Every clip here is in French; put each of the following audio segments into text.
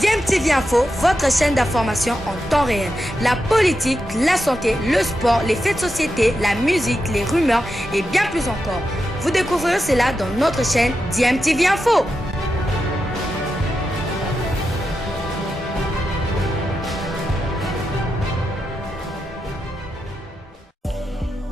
DMTV Info, votre chaîne d'information en temps réel. La politique, la santé, le sport, les faits de société, la musique, les rumeurs et bien plus encore. Vous découvrirez cela dans notre chaîne DMTV Info.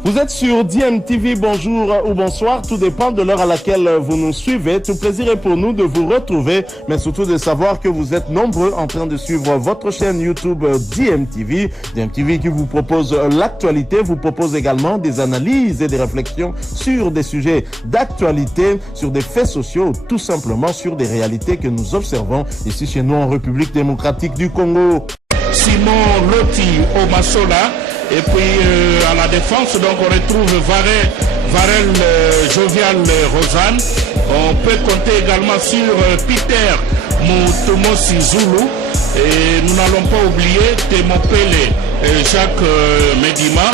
Vous êtes sur DMTV, bonjour ou bonsoir, tout dépend de l'heure à laquelle vous nous suivez. Tout plaisir est pour nous de vous retrouver, mais surtout de savoir que vous êtes nombreux en train de suivre votre chaîne YouTube DMTV. DMTV qui vous propose l'actualité, vous propose également des analyses et des réflexions sur des sujets d'actualité, sur des faits sociaux, tout simplement sur des réalités que nous observons ici chez nous en République démocratique du Congo. Simon Loti Omasola. Et puis à la défense, donc on retrouve Varel Jovial Rosanne. On peut compter également sur Peter Mutomosi Zulu. Et nous n'allons pas oublier Temopele Jacques Medima.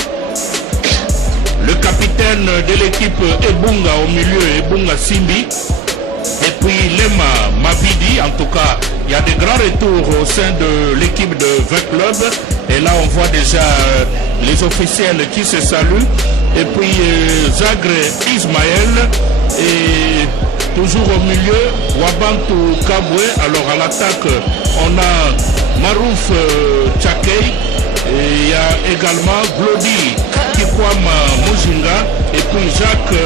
Le capitaine de l'équipe Ebunga au milieu, Ebunga Simbi. Et puis Lema Mabidi, en tout cas, il y a des grands retours au sein de l'équipe de 20 clubs. Et là, on voit déjà les officiels qui se saluent. Et puis Zagre Ismaël. Et toujours au milieu, Wabantu Kabwe. Alors à l'attaque, on a Marouf Tchakei. Et il y a également Glody Kikwama Mujinga. Et puis Jacques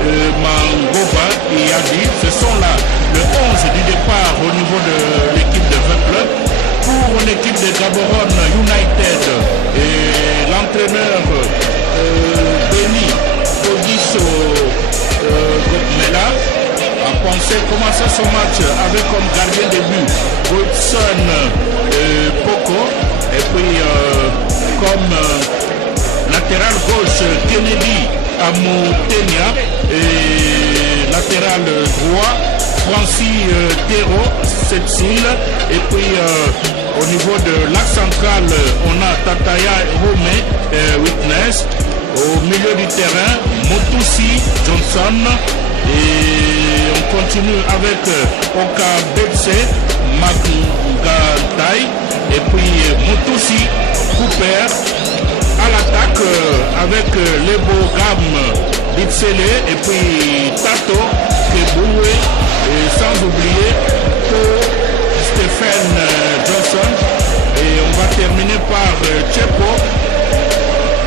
Mangova et Yadi. Ce sont là le 11 du départ au niveau de l'équipe de 20 clubs. Pour l'équipe de Gaborone United et l'entraîneur Benny Todiso Gopmela a pensé commencer son match avec comme gardien de but Godson Poco et puis comme latéral gauche Kennedy Amoutenia et latéral droit Francis Terro Setsil et puis au niveau de l'axe central on a Tataya Romé Witness, au milieu du terrain Motussi Johnson et on continue avec Oka Betse Makungatai et puis Motussi Cooper à l'attaque avec Lebo Gam Bitsele et puis Tato Keboué et sans oublier Stephen Johnson et on va terminer par Chepo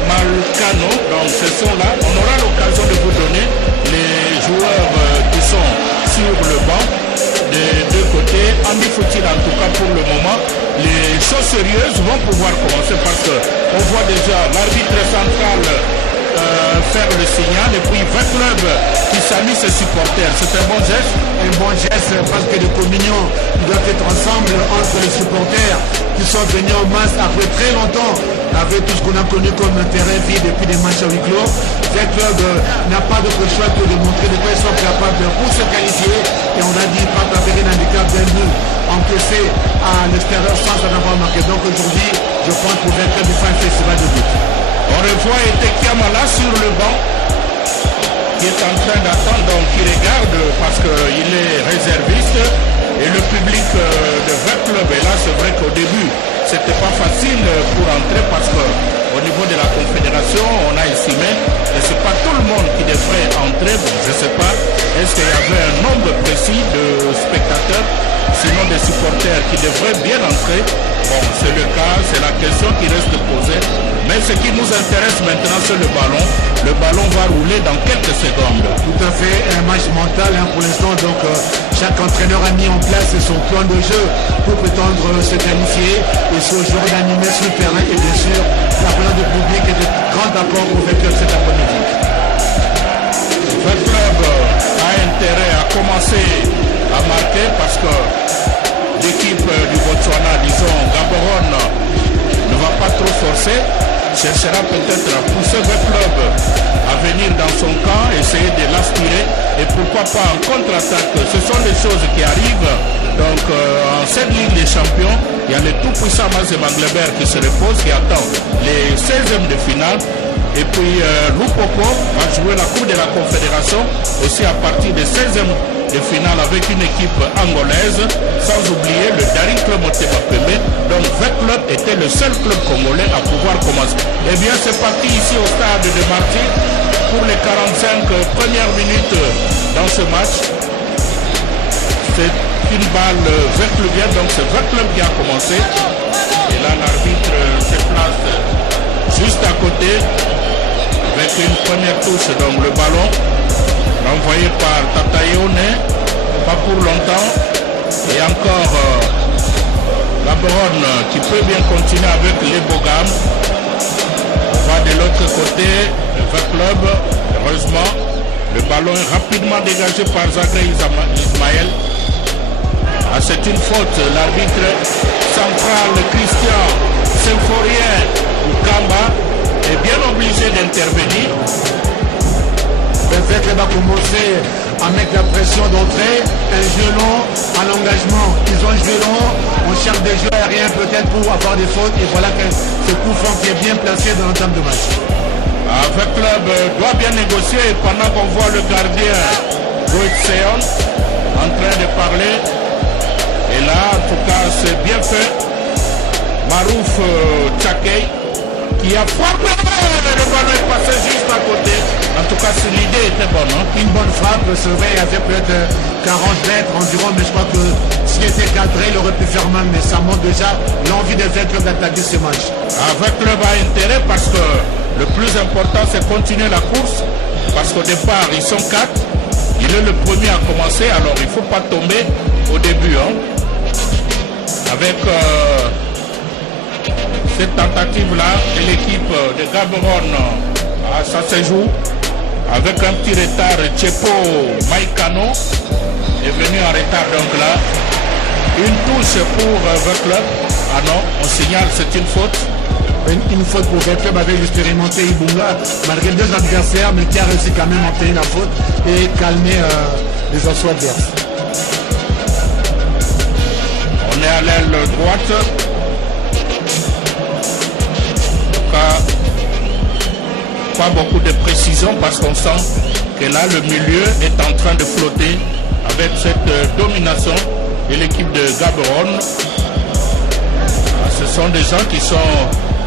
Malcano. Donc ce sont là, on aura l'occasion de vous donner les joueurs qui sont sur le banc des deux côtés. Andy Foutil en tout cas pour le moment. Les choses sérieuses vont pouvoir commencer parce que on voit déjà l'arbitre central faire le signal et puis 20 clubs qui saluent ses supporters. C'est un bon geste. Un bon geste parce que les communions doivent être ensemble entre les supporters qui sont venus en masse après très longtemps avec tout ce qu'on a connu comme terrain vide depuis des matchs à huis clos. Ce club n'a pas d'autre choix que de montrer de quoi ils sont capables pour se qualifier et on a dit pas avec un handicap d'un but encaissé à l'extérieur sans en avoir marqué. Donc aujourd'hui, je pense que vous êtes très bien un festival de but. On revoit Etekiamala sur le banc qui est en train d'attendre, donc il regarde parce qu'il est réserviste et le public de 20 clubs est là. C'est vrai qu'au début c'était pas facile pour entrer parce qu'au niveau de la confédération on a estimé que c'est pas tout le monde qui devrait entrer. Bon, je sais pas, est-ce qu'il y avait un nombre précis de spectateurs, sinon des supporters qui devraient bien entrer? Bon, c'est le cas, c'est la question qui reste posée. Mais ce qui nous intéresse maintenant, c'est le ballon. Le ballon va rouler dans quelques secondes. Tout à fait, un match mental pour l'instant. Donc chaque entraîneur a mis en place son plan de jeu pour prétendre se qualifier et ce jour d'animer sur le terrain et bien sûr la présence du public et de grands apports au vainqueur cet après-midi. Le club a intérêt à commencer à marquer parce que l'équipe du Botswana, disons Gaborone, ne va pas trop forcer, cherchera peut-être à pousser le club à venir dans son camp, essayer de l'aspirer et pourquoi pas en contre-attaque. Ce sont des choses qui arrivent. Donc en cette Ligue des Champions, il y a le tout-puissant Mazé Manglebert qui se repose, qui attend les 16e de finale. Et puis Lupopo va jouer la Coupe de la Confédération aussi à partir des 16e de finale avec une équipe angolaise, sans oublier le Daring Club Motema Pembe. Donc 20 clubs était le seul club congolais à pouvoir commencer. Eh bien c'est parti ici au stade de Marty pour les 45 premières minutes dans ce match. C'est une balle vercluvienne, donc c'est 20 clubs qui a commencé. Et là l'arbitre se place juste à côté avec une première touche, donc le ballon envoyé par Tataïone, pas pour longtemps. Et encore Gaborone qui peut bien continuer avec les Bogam. On va de l'autre côté, le 20 club, heureusement. Le ballon est rapidement dégagé par Zagré Ismaël. Ah, c'est une faute, l'arbitre central Christian Symphorien Kamba est bien obligé d'intervenir. Le fait va commencer à mettre la pression d'entrée, un jeu long, à l'engagement. Ils ont joué long, on cherche des jeux aériens peut-être pour avoir des fautes. Et voilà que ce coup franc qui est bien placé dans l'entame de match. Le club doit bien négocier pendant qu'on voit le gardien Goït Seon en train de parler. Et là, en tout cas, c'est bien fait. Marouf Tchakei qui a frappé. Le ballon est passé juste à côté. En tout cas, l'idée était bonne. Hein? Une bonne frappe, c'est vrai, il y avait peut-être 40 mètres environ, mais je crois que s'il était cadré, il aurait pu faire mal. Mais ça montre déjà l'envie des 20 clubs d'attaquer ce match. Avec club a intérêt parce que le plus important, c'est continuer la course. Parce qu'au départ, ils sont 4. Il est le premier à commencer, alors il ne faut pas tomber au début. Hein? Avec cette tentative-là de l'équipe de Gaborone, ça se joue avec un petit retard. Tchepo Maïkano est venu en retard, donc là une touche pour votre club. Ah non, on signale, c'est une faute. Une faute pour votre club avec l'expérimenté Ibunga, malgré 2 adversaires, mais qui a réussi quand même à obtenir la faute et calmer les assauts adverses. On est à l'aile droite. Pas beaucoup de précision parce qu'on sent que là le milieu est en train de flotter avec cette domination de l'équipe de Gaborone. Ce sont des gens qui sont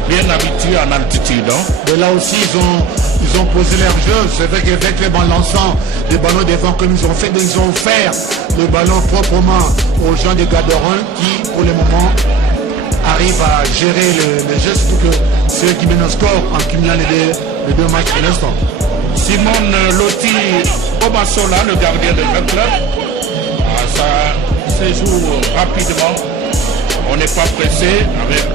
bien habitués en altitude. Hein. Et là aussi ils ont posé leur jeu. C'est vrai qu'avec les ballons lançants, les ballons devant comme ils ont fait, ils ont offert le ballon proprement aux gens de Gaborone qui pour le moment arrivent à gérer le jeu, surtout que c'est eux qui mènent au score en cumulant les deux matchs pour l'instant. Simone Loti Obasola, le gardien de notre club. Ça se joue rapidement. On n'est pas pressé avec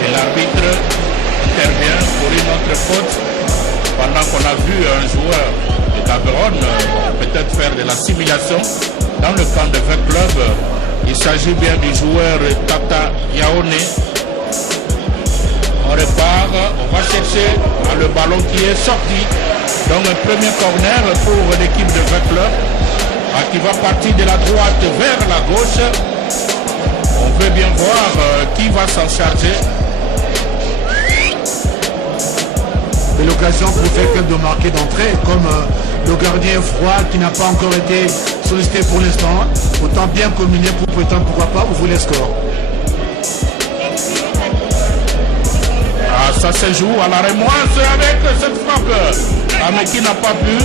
et l'arbitre intervient pour une autre faute pendant qu'on a vu un joueur de Gaborone peut-être faire de la simulation dans le camp de 20 clubs. Il s'agit bien du joueur Tata Yaone. On repart, on va chercher le ballon qui est sorti. Donc un premier corner pour l'équipe de 20 clubs qui va partir de la droite vers la gauche. On veut bien voir qui va s'en charger. C'est l'occasion pour faire de marquer d'entrée, comme le gardien froid qui n'a pas encore été sollicité pour l'instant. Autant bien combiner pour prétendre pourquoi pas ouvrir les scores. Ça se joue à la remoisse avec cette frappe. Mais qui n'a pas pu.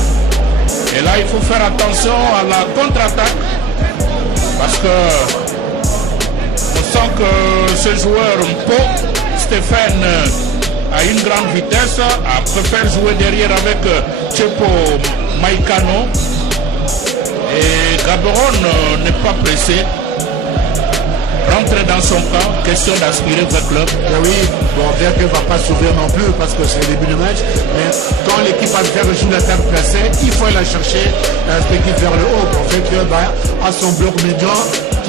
Et là il faut faire attention à la contre-attaque. Parce que on sent que ce joueur Mpo, Stéphane, à une grande vitesse, préfère jouer derrière avec Tchepo Maïkano. Et Gaborone n'est pas pressé. Rentre dans son camp, question d'aspirer vers le club. Et oui, bon, bien qu'elle ne va pas s'ouvrir non plus parce que c'est le début du match. Mais quand l'équipe adverse joue l'attaque placée, il faut la chercher, cette équipe vers le haut. Pour fait que à son bloc médian,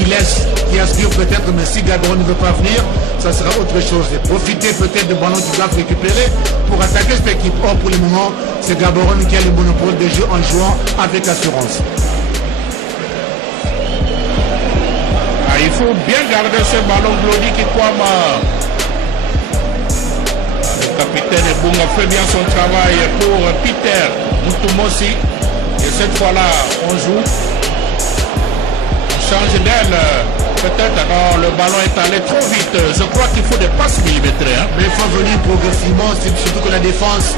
qui aspire peut-être, mais si Gaborone ne veut pas venir, ça sera autre chose. Et profiter peut-être de ballons qu'ils doivent récupérer pour attaquer cette équipe. Or, pour le moment, c'est Gaborone qui a le monopole des jeux en jouant avec assurance. Il faut bien garder ce ballon Glody qui Kwama. Le capitaine Ebunga fait bien son travail pour Peter Mutumosi. Et cette fois-là, on joue. On change d'aile. Peut-être non, le ballon est allé trop vite. Je crois qu'il faut des passes millimétrées. Mais il faut venir progressivement, surtout que la défense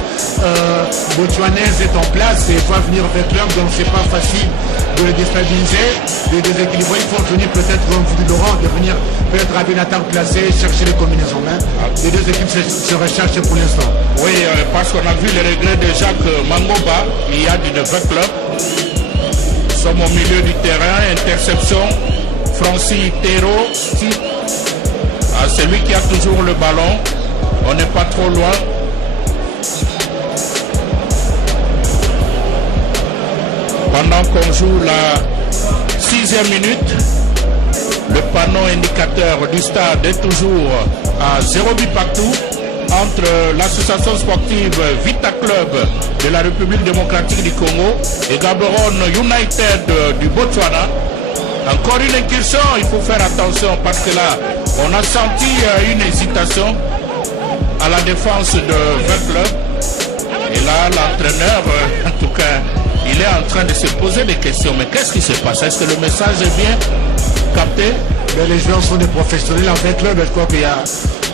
botswanaise est en place et il faut venir avec l'homme, donc c'est pas facile de les déstabiliser, de les déséquilibrer. Il faut venir peut-être, comme vous dites Laurent, de venir peut-être avec une attaque placée, chercher les combinaisons. Les deux équipes se recherchent pour l'instant. Oui, parce qu'on a vu les regrets de Jacques Mangoba, il y a du Neveu Club. Nous sommes au milieu du terrain, interception. Francis Théro, c'est lui qui a toujours le ballon. On n'est pas trop loin. Pendant qu'on joue la 6e minute, le panneau indicateur du stade est toujours à 0 but partout entre l'association sportive Vita Club de la République démocratique du Congo et Gaborone United du Botswana. Encore une incursion, il faut faire attention parce que là, on a senti une hésitation à la défense de Vert Club. Et là, l'entraîneur, en tout cas, il est en train de se poser des questions. Mais qu'est-ce qui se passe? Est-ce que le message est bien capté? Mais les joueurs sont des professionnels en Vert Club. Je crois qu'il y a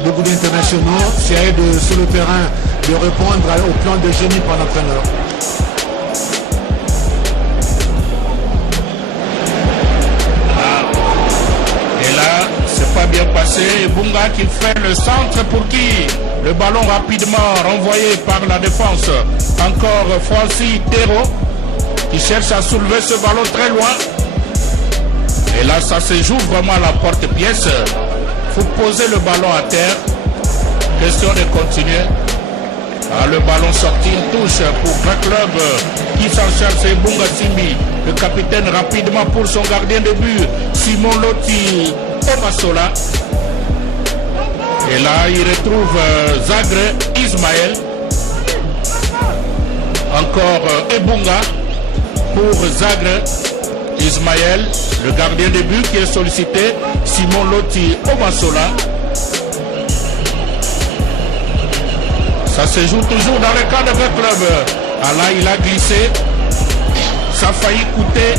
beaucoup d'internationaux. C'est à eux sur le terrain de répondre au plan de génie par l'entraîneur. Pas bien passé, Bunga qui fait le centre pour qui le ballon rapidement renvoyé par la défense. Encore Francis Théro qui cherche à soulever ce ballon très loin. Et là ça se joue vraiment à la porte-pièce. Il faut poser le ballon à terre. Question de continuer. Le ballon sorti, une touche pour le club qui s'en charge, c'est Bunga Simbi. Le capitaine rapidement pour son gardien de but, Simon Loti Omasola. Et là, il retrouve Zagre Ismaël. Encore Ebunga pour Zagre Ismaël. Le gardien de but qui est sollicité, Simon Loti Omasola. Ça se joue toujours dans le cadre de club. Là, il a glissé. Ça a failli coûter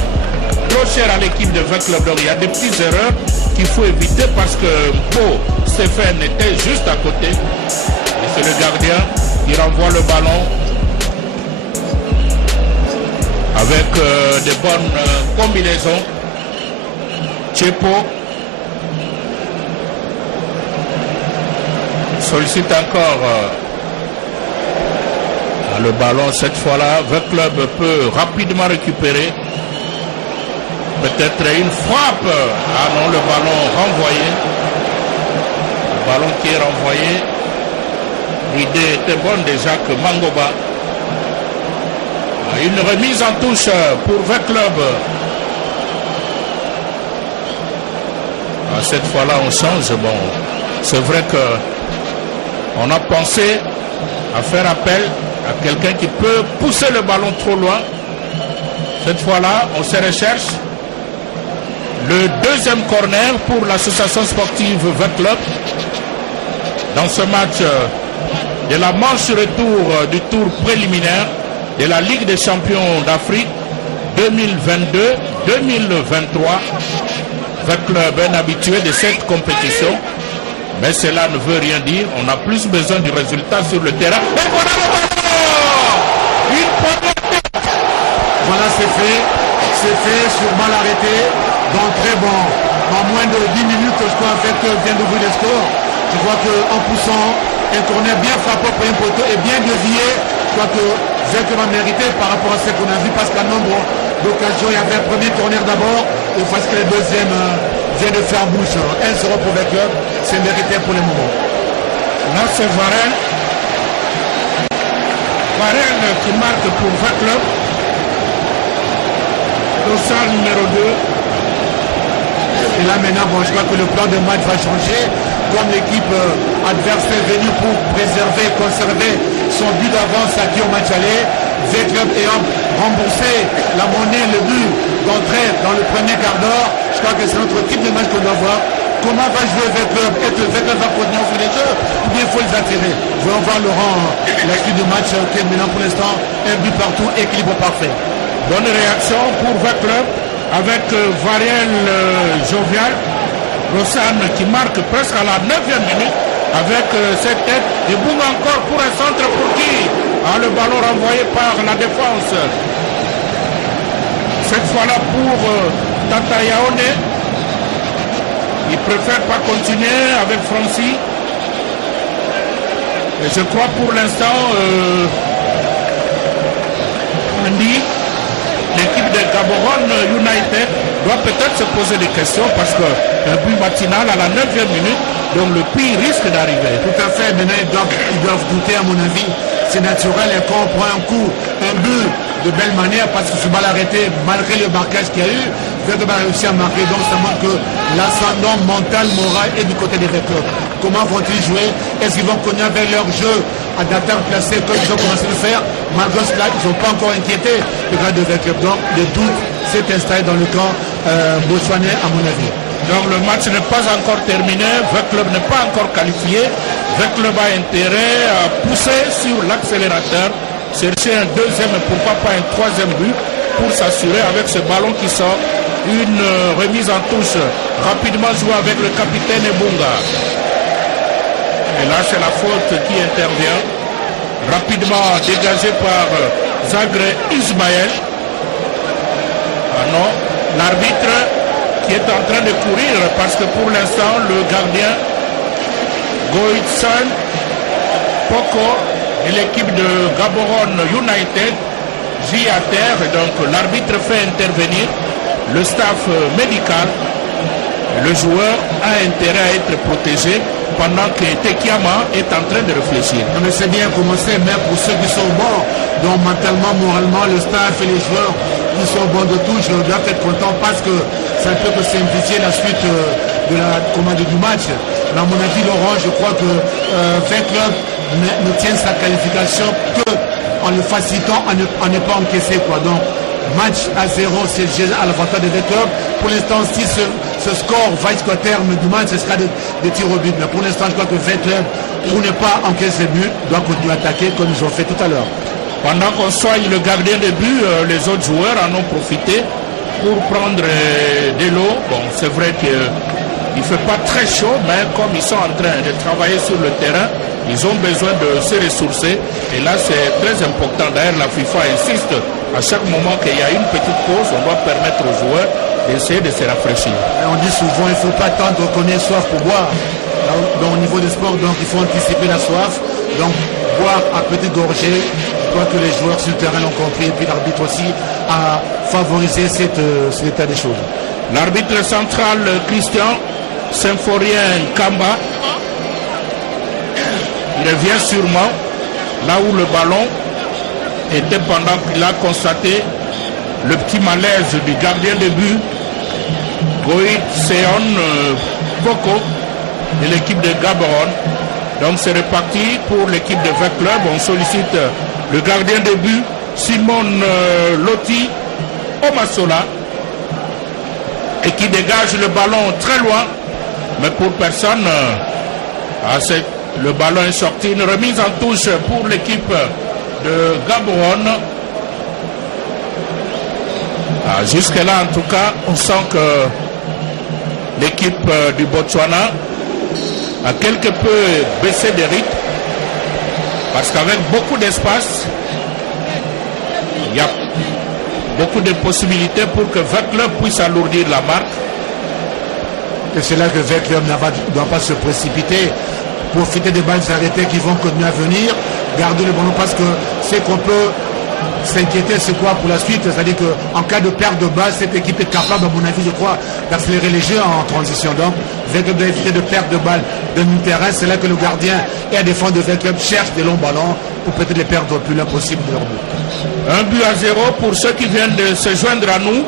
trop cher à l'équipe de Vert Club. Donc il y a des petites erreurs qu'il faut éviter parce que Beau Stéphane était juste à côté. Et c'est le gardien qui renvoie le ballon avec de bonnes combinaisons. Tchepo sollicite encore le ballon. Cette fois-là, Vert Club peut rapidement récupérer. Peut-être une frappe. Ah non, le ballon renvoyé. Le ballon qui est renvoyé. L'idée était bonne déjà que Mangoba. Une remise en touche pour Vert Club. Cette fois-là, on change. Bon, c'est vrai que on a pensé à faire appel à quelqu'un qui peut pousser le ballon trop loin. Cette fois-là, on se recherche. Le deuxième corner pour l'association sportive Vert Club. Dans ce match de la manche retour du tour préliminaire de la Ligue des champions d'Afrique 2022-2023. Vert Club est un habitué de cette compétition. Mais cela ne veut rien dire. On a plus besoin du résultat sur le terrain. Et voilà le ballon! Voilà, c'est fait. C'est fait sur balle arrêtée. Donc très bon. En moins de 10 minutes, je crois en fait vient d'ouvrir le score. Je crois qu'en poussant un corner bien frappé pour un poteau et bien dévié, je crois que Vert Club a mérité par rapport à ce qu'on a vu parce qu'à nombre d'occasions, il y avait un premier corner d'abord et parce que le deuxième vient de faire bouche. 1-0 pour Vert Club, c'est mérité pour le moment. Là, c'est Varenne. Varenne qui marque pour Vert Club. Dossard numéro 2. Et là maintenant, bon, je crois que le plan de match va changer. Comme l'équipe adverse est venue pour préserver, conserver son but d'avance acquis au match aller, Vert Club ayant remboursé la monnaie, le but d'entrée dans le premier quart d'heure, je crois que c'est notre type de match qu'on doit voir. comment va jouer Club? Est-ce que Club va continuer sur les jeux ou bien il faut les attirer? Voyons voir Laurent, la suite du match qui est maintenant pour l'instant un but partout, équilibre parfait. Bonne réaction pour Club avec Variel Jovial. Rosanne qui marque presque à la 9e minute avec cette tête. Et Bunga encore pour un centre pour qui le ballon renvoyé par la défense. Cette fois-là pour Tata Yaone. Il préfère pas continuer avec Francis. Et je crois pour l'instant Andy, l'équipe de Gaborone United doit peut-être se poser des questions parce qu'un but matinal à la 9e minute, donc le pire risque d'arriver. Tout à fait, maintenant ils doivent douter à mon avis. C'est naturel et quand on prend un but de belle manière parce que ce bal arrêté, malgré le marquage qu'il y a eu, Veclub a réussi à marquer. Donc ça montre que l'ascendant mental, moral est du côté des Veclub. Comment vont-ils jouer? Est-ce qu'ils vont connaître avec leur jeu à d'attaque placée comme ils ont commencé à le faire? Malgré cela, ils n'ont pas encore inquiété le gars de Veclub. Donc le doute s'est installé dans le camp botswanais à mon avis. Donc le match n'est pas encore terminé, Veclub n'est pas encore qualifié. Veclub a intérêt à pousser sur l'accélérateur, chercher un deuxième et pourquoi pas un troisième but pour s'assurer avec ce ballon qui sort une remise en touche rapidement jouée avec le capitaine Ebunga. Et là c'est la faute qui intervient, rapidement dégagée par Zagre Ismaël. Ah non, l'arbitre qui est en train de courir parce que pour l'instant le gardien Goitson Poko et l'équipe de Gaborone United vit à terre et donc l'arbitre fait intervenir le staff médical. Le joueur a intérêt à être protégé pendant que Tekiama est en train de réfléchir. Non mais c'est bien commencé, même pour ceux qui sont bons, donc mentalement, moralement, le staff et les joueurs qui sont bons de touche, ils doivent être contents parce que ça ne peut que simplifier la suite de la commande du match. Mais à mon avis, Laurent, je crois que Veclub ne tient sa qualification qu'en le facilitant, en ne pas encaisser quoi. Donc match à 0, c'est à l'avantage de Veclub. Pour l'instant, si ce score va jusqu'au terme du match, ce sera des tirs au but. Mais pour l'instant, je crois que Veclub, pour ne pas encaisser le but, doit continuer à attaquer comme ils ont fait tout à l'heure. Pendant qu'on soigne le gardien de but, les autres joueurs en ont profité pour prendre de l'eau. Bon, c'est vrai qu'il ne fait pas très chaud, mais comme ils sont en train de travailler sur le terrain, ils ont besoin de se ressourcer. Et là, c'est très important. D'ailleurs, la FIFA insiste à chaque moment qu'il y a une petite pause, on doit permettre aux joueurs d'essayer de se rafraîchir. Et on dit souvent, il ne faut pas attendre qu'on ait soif pour boire. Donc, au niveau du sport, donc, il faut anticiper la soif. Donc, boire à petite gorgée. Je crois que les joueurs sur le terrain l'ont compris. Et puis l'arbitre aussi a favorisé cet état des choses. L'arbitre central, Christian Symphorien Kamba, il revient sûrement là où le ballon était pendant qu'il a constaté le petit malaise du gardien de but, Goït Seon Boko, de l'équipe de Gaborone. Donc c'est reparti pour l'équipe de Veclub. On sollicite le gardien de but, Simon Loti Omasola, et qui dégage le ballon très loin, mais pour personne. Le ballon est sorti. Une remise en touche pour l'équipe de Gaborone. Jusque-là, en tout cas, on sent que l'équipe du Botswana a quelque peu baissé des rythmes. Parce qu'avec beaucoup d'espace, il y a beaucoup de possibilités pour que Veclub puisse alourdir la marque. Et c'est là que Veclub ne doit pas se précipiter, profiter des balles arrêtées qui vont continuer à venir, garder le ballon parce que c'est qu'on peut s'inquiéter, c'est quoi pour la suite, c'est-à-dire qu'en cas de perte de balle, cette équipe est capable, à mon avis, je crois, d'accélérer les jeux en transition. Donc, Veclub doit éviter de perte de balle de mi-terrain, c'est là que le gardien et la défense de Veclub cherchent des longs ballons pour peut-être les perdre le plus loin possible de leur but. 1 but à 0 pour ceux qui viennent de se joindre à nous.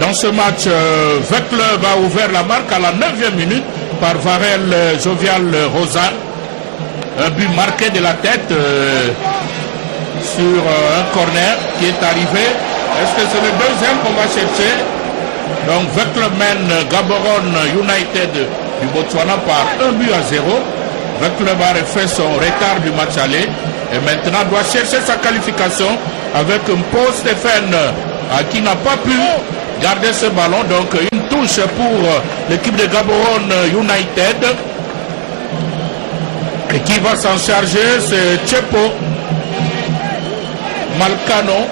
Dans ce match, Veclub a ouvert la marque à la 9e minute par Varel Jovial Rosanne. Un but marqué de la tête sur un corner qui est arrivé. Est-ce que c'est le deuxième qu'on va chercher? Donc Veclub mène Gaborone United du Botswana par 1-0. Le club a refait son retard du match aller et maintenant doit chercher sa qualification avec un Paul Stéphane qui n'a pas pu garder ce ballon. Donc une touche pour l'équipe de Gaborone United. Et qui va s'en charger, c'est Tchepo. Malcano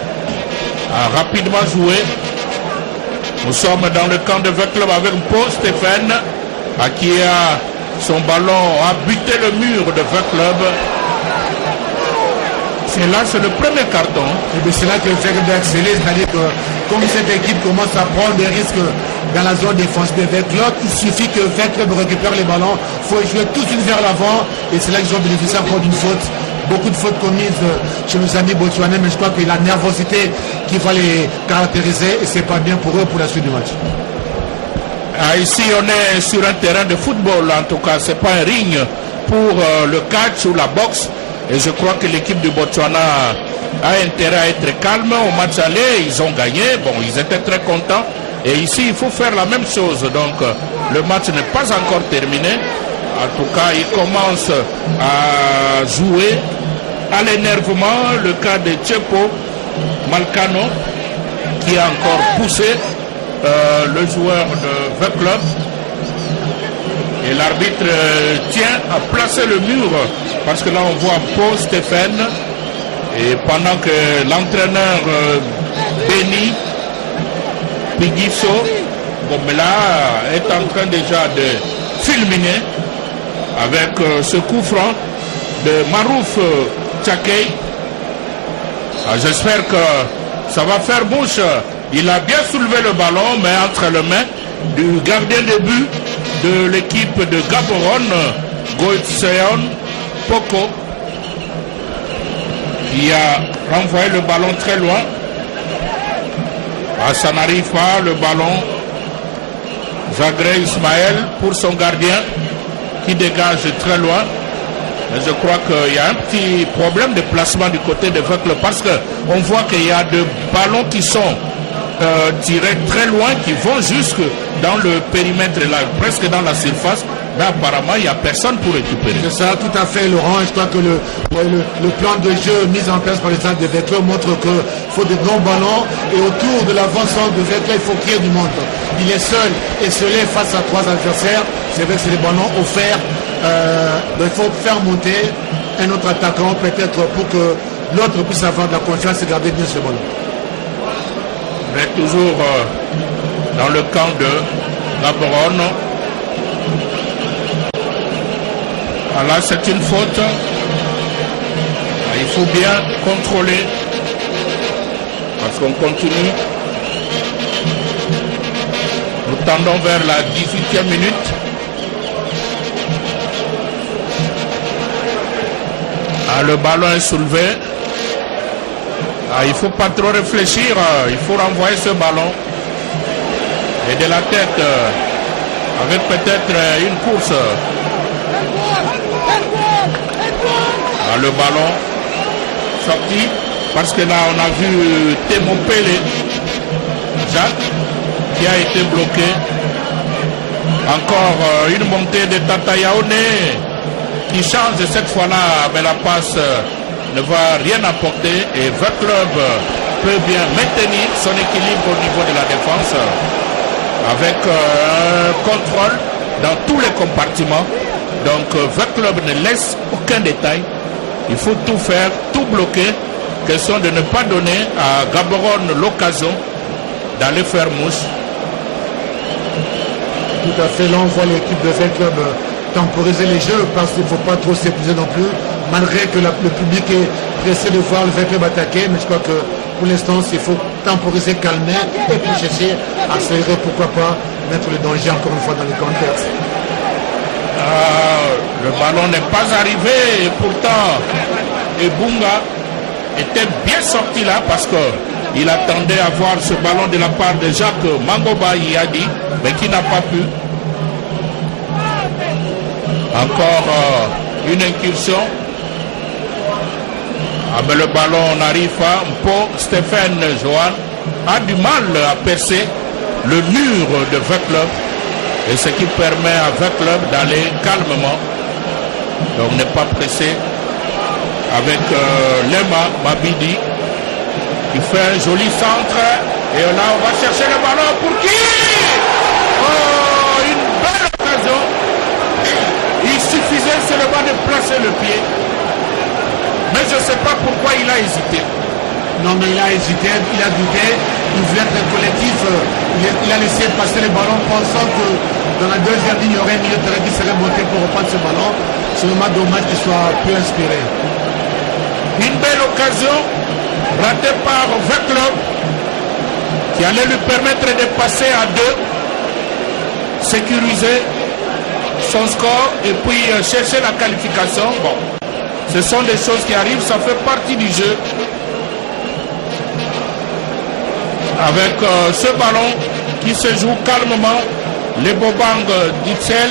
a rapidement joué. Nous sommes dans le camp de V-Club avec Paul Stéphane qui a son ballon a buté le mur de V-Club. C'est le premier carton. Et c'est là que le fait doit accélérer, c'est-à-dire que comme cette équipe commence à prendre des risques dans la zone défensive de V-Club, il suffit que V-Club récupère les ballons, il faut jouer tout de suite vers l'avant et c'est là qu'ils ont bénéficié encore d'une faute. Beaucoup de fautes commises chez nos amis botswanais, mais je crois que la nervosité qui va les caractériser et c'est pas bien pour eux pour la suite du match. Ici on est sur un terrain de football, en tout cas c'est pas un ring pour le catch ou la boxe. Et je crois que l'équipe du Botswana a intérêt à être calme. Au match aller, ils ont gagné. Bon, ils étaient très contents. Et ici, il faut faire la même chose. Donc, le match n'est pas encore terminé. En tout cas, ils commencent à jouer à l'énervement. Le cas de Tchepo Malcano, qui a encore poussé le joueur de V-Club. Et l'arbitre tient à placer le mur parce que là on voit Paul Stéphane et pendant que l'entraîneur Benny Pigiso Gomela est en train déjà de fulminer avec ce coup franc de Marouf Tchakei. J'espère que ça va faire bouche. Il a bien soulevé le ballon mais entre les mains du gardien de but de l'équipe de Gaborone, Goetseon Poko, qui a renvoyé le ballon très loin. Ça n'arrive pas, le ballon. Zagré Ismaël pour son gardien qui dégage très loin. Mais je crois qu'il y a un petit problème de placement du côté de V-Club parce qu'on voit qu'il y a des ballons qui sont tirés très loin, qui vont jusque dans le périmètre, là, presque dans la surface. Mais apparemment, il n'y a personne pour récupérer. C'est ça, tout à fait, Laurent. Je crois que le plan de jeu mis en place par les centres de V-Club montre qu'il faut de grands ballons et autour de l'avant-centre de V-Club, il faut qu'il y ait du monde. Il est seul et seul face à trois adversaires. C'est vrai que c'est des ballons offerts. Donc il faut faire monter un autre attaquant peut-être pour que l'autre puisse avoir de la confiance et garder bien ce ballon. Mais toujours dans le camp de Gaborone. Là, c'est une faute. Il faut bien contrôler parce qu'on continue. Nous tendons vers la 18e minute. Le ballon est soulevé. Il ne faut pas trop réfléchir. Il faut renvoyer ce ballon. Et de la tête, avec peut-être une course. Le ballon sorti parce que là on a vu Temo Pele Jacques qui a été bloqué. Encore une montée de Tata Yaone qui change cette fois-là, mais la passe ne va rien apporter et V-Club peut bien maintenir son équilibre au niveau de la défense avec un contrôle dans tous les compartiments. Donc V-Club ne laisse aucun détail. Il faut tout faire, tout bloquer. Question de ne pas donner à Gaborone l'occasion d'aller faire mouche. Tout à fait, là on voit l'équipe de V-Club temporiser les jeux parce qu'il ne faut pas trop s'épuiser non plus. Malgré que le public est pressé de voir le V-Club attaquer, mais je crois que pour l'instant il faut temporiser, calmer et puis chercher à accélérer, pourquoi pas mettre le danger encore une fois dans les contextes. Le ballon n'est pas arrivé et pourtant Ebunga était bien sorti là parce qu'il attendait à voir ce ballon de la part de Jacques Mangoba Yadi mais qui n'a pas pu. Encore une incursion. Mais le ballon n'arrive pas. Paul Stéphane Johan a du mal à percer le mur de V-Club. Et ce qui permet à 20 clubs d'aller calmement. Donc n'est pas pressé. Avec Lema Mabidi qui fait un joli centre. Et là on va chercher le ballon pour qui? Oh, une belle occasion. Il suffisait seulement de placer le pied. Mais je ne sais pas pourquoi il a hésité. Non, mais il a hésité, il a douté, il voulait être collectif, il a laissé passer le ballon pensant que dans la deuxième ligne, il y aurait un milieu de terrain qui serait monté pour reprendre ce ballon. C'est vraiment dommage qu'il soit plus inspiré. Une belle occasion ratée par Veclub qui allait lui permettre de passer à 2, sécuriser son score et puis chercher la qualification. Bon, ce sont des choses qui arrivent, ça fait partie du jeu. Avec ce ballon qui se joue calmement, les Bobang d'Itzel.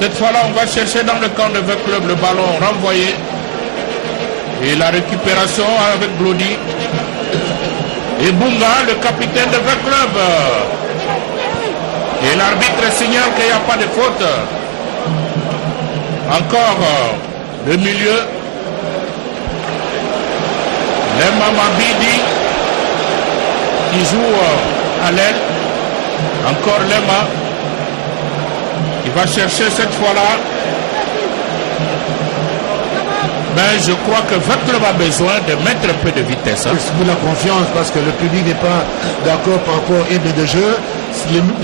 Cette fois-là, on va chercher dans le camp de Veclub le ballon renvoyé. Et la récupération avec Blody. Et Bunga, le capitaine de Veclub. Et l'arbitre signale qu'il n'y a pas de faute. Encore le milieu. Lema Mabidi qui joue à l'aile. Encore Lema. Il va chercher cette fois-là. Mais je crois que Veclub a besoin de mettre un peu de vitesse. Pour la confiance, parce que le public n'est pas d'accord par rapport au rythme de jeu.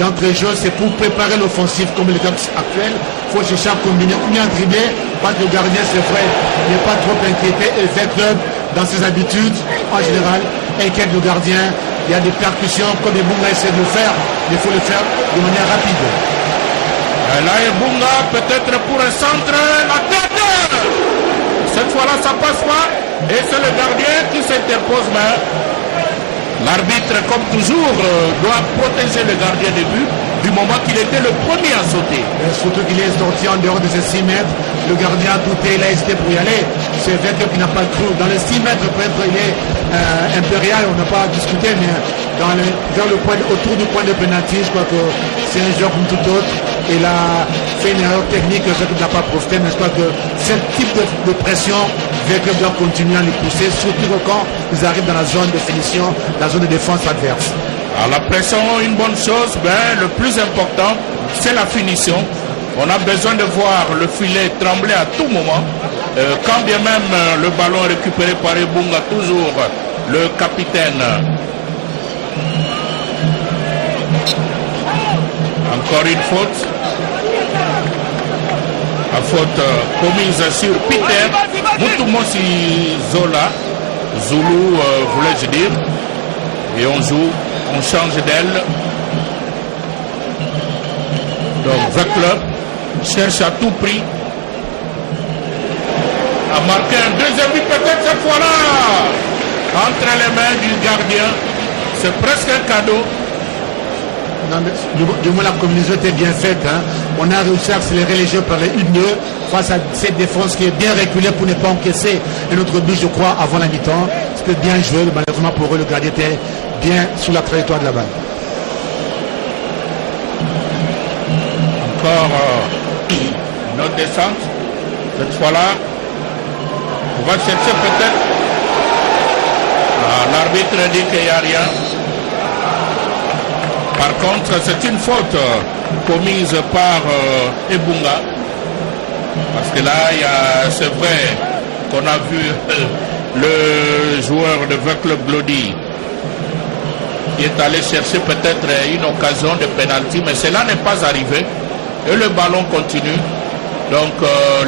L'entrée-jeu, c'est pour préparer l'offensive comme le cas actuel. Il faut chercher à combiner ou bien dribbler. Parce que le gardien, c'est vrai, n'est pas trop inquiété. Et Veclub, dans ses habitudes, en général, inquiète le gardien. Il y a des percussions, comme Bunga essaie de le faire. Il faut le faire de manière rapide. Et là, Bunga, peut-être pour un centre, la tête. Cette fois-là, ça passe pas. Et c'est le gardien qui s'interpose. Mais l'arbitre, comme toujours, doit protéger le gardien de but du moment qu'il était le premier à sauter. Et surtout qu'il est sorti en dehors de ses 6 mètres. Le gardien a douté, il a hésité pour y aller. C'est Veclub qui n'a pas cru. Dans les 6 mètres, peut-être il est impérial, on n'a pas discuté, mais autour du point de pénalty, je crois que c'est un joueur comme tout autre. Il a fait une erreur technique, Veclub n'a pas profité, mais je crois que ce type de pression, Veclub doit continuer à les pousser, surtout quand ils arrivent dans la zone de finition, la zone de défense adverse. Alors la pression, une bonne chose, ben, le plus important, c'est la finition. On a besoin de voir le filet trembler à tout moment. Quand bien même le ballon est récupéré par Ebunga, toujours le capitaine. Encore une faute. La faute commise sur Peter Mutumosi Zola. Zulu, voulais-je dire. Et on joue, on change d'aile. Donc Veclub cherche à tout prix à marquer un deuxième but peut-être cette fois-là. Entre les mains du gardien. C'est presque un cadeau. Non, mais, du moins la combinaison était bien faite. Hein. On a réussi à accélérer les jeux par les 1-2 face à cette défense qui est bien reculée pour ne pas encaisser un autre but, je crois, avant la mi-temps. C'était bien joué. Malheureusement pour eux, le gardien était bien sous la trajectoire de la balle. Encore une autre descente. Cette fois-là, on va chercher peut-être. L'arbitre dit qu'il n'y a rien. Par contre, c'est une faute commise par Ebunga. Parce que là, c'est vrai qu'on a vu le joueur de Veclub Blody qui est allé chercher peut-être une occasion de pénalty, mais cela n'est pas arrivé. Et le ballon continue. Donc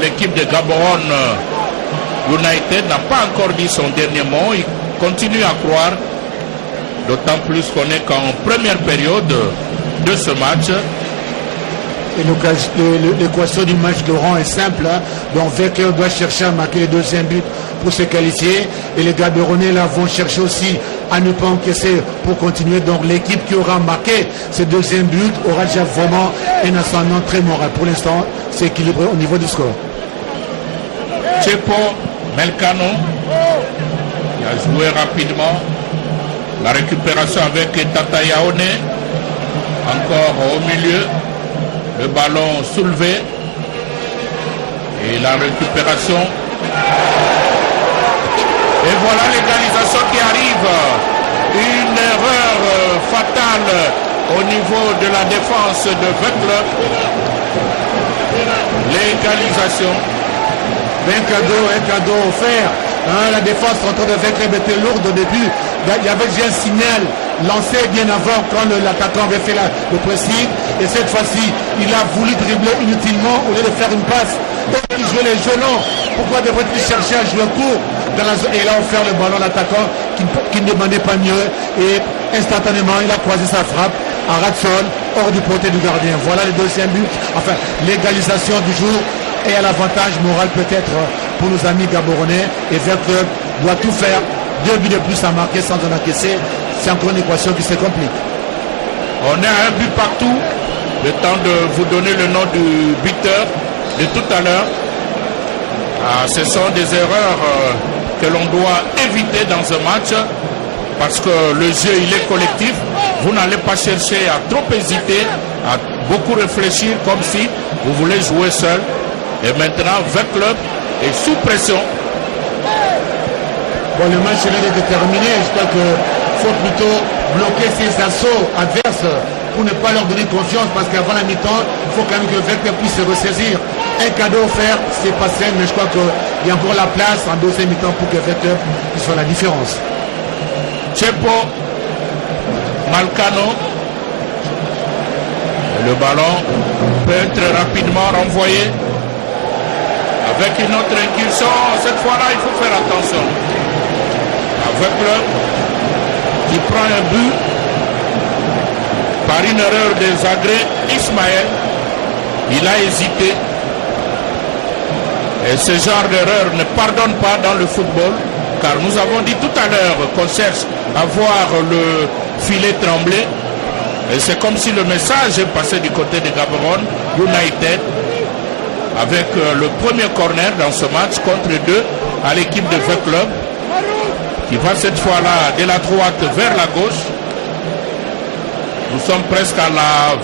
l'équipe de Gaborone United n'a pas encore dit son dernier mot. Il continue à croire. D'autant plus qu'on est qu'en première période de ce match. Et l'équation du match de rang est simple. Hein. Donc Veclub doit chercher à marquer le deuxième but pour se qualifier. Et les Gaboronnais là vont chercher aussi à ne pas encaisser pour continuer. Donc l'équipe qui aura marqué ce deuxième but aura déjà vraiment un ascendant très moral. Pour l'instant, c'est équilibré au niveau du score. Chepo Melcano qui a joué rapidement. La récupération avec Tata Yaone. Encore au milieu. Le ballon soulevé. Et la récupération. Et voilà l'égalisation qui arrive. Une erreur fatale au niveau de la défense de Veclub. L'égalisation. Un cadeau offert. Hein, la défense en train de Veclub était lourde au début. Il y avait déjà un signal lancé bien avant quand l'attaquant avait fait le pressing. Et cette fois-ci, il a voulu dribbler inutilement au lieu de faire une passe. Il jouait les jeux longs. Pourquoi devrait-il chercher à jouer court dans la zone? Et il a offert le ballon à l'attaquant qui ne demandait pas mieux. Et instantanément, il a croisé sa frappe à Ratson, hors du portée du gardien. Voilà le deuxième but. Enfin, l'égalisation du jour est à l'avantage moral peut-être pour nos amis gaboronnais. Et Veclub doit tout faire. 2 buts de plus à marquer sans en encaisser. C'est encore une équation qui se complique. On est à un but partout. Le temps de vous donner le nom du buteur de tout à l'heure. Ce sont des erreurs que l'on doit éviter dans un match parce que le jeu il est collectif. Vous n'allez pas chercher à trop hésiter, à beaucoup réfléchir comme si vous voulez jouer seul. Et maintenant, Veclub est sous pression. Bon, le match est déterminé. Je crois qu'il faut plutôt bloquer ces assauts adverses pour ne pas leur donner confiance parce qu'avant la mi-temps, il faut quand même que Veclub puisse se ressaisir. Un cadeau offert, c'est pas simple, mais je crois qu'il y a encore la place en deuxième mi-temps pour que Veclub puisse faire la différence. Chepo, Malcano. Le ballon peut être rapidement renvoyé avec une autre incursion. Cette fois-là, il faut faire attention. Veclub qui prend un but par une erreur des agrès. Ismaël, il a hésité. Et ce genre d'erreur ne pardonne pas dans le football, car nous avons dit tout à l'heure qu'on cherche à voir le filet trembler. Et c'est comme si le message est passé du côté de Gaborone United avec le premier corner dans ce match contre 2 à l'équipe de Veclub qui va cette fois-là de la droite vers la gauche. Nous sommes presque à la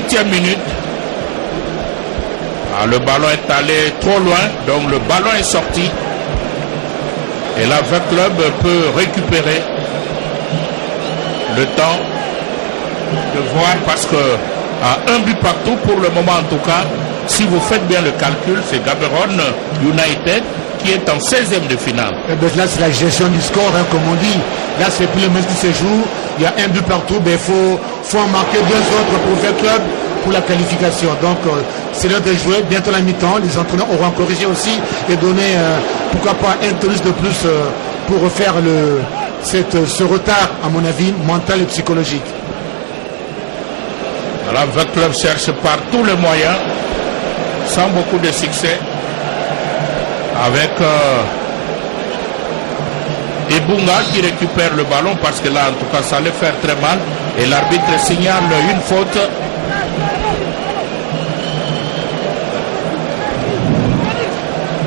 28e minute. Le ballon est allé trop loin, donc le ballon est sorti. Et là, Veclub peut récupérer le temps de voir parce que à un but partout pour le moment en tout cas, si vous faites bien le calcul, c'est Gaborone United qui est en 16e de finale. Et donc là, c'est la gestion du score, hein, comme on dit. Là, c'est plus le match qui se joue. Il y a un but partout, mais il faut en marquer 2 autres pour Veclub pour la qualification. Donc, c'est l'heure de jouer. Bientôt la mi-temps. Les entraîneurs auront corrigé aussi et donné, pourquoi pas, un tonus de plus pour refaire ce retard, à mon avis, mental et psychologique. Voilà, Veclub cherche par tous les moyens, sans beaucoup de succès. Avec Ebunga qui récupère le ballon parce que là en tout cas ça allait faire très mal et l'arbitre signale une faute.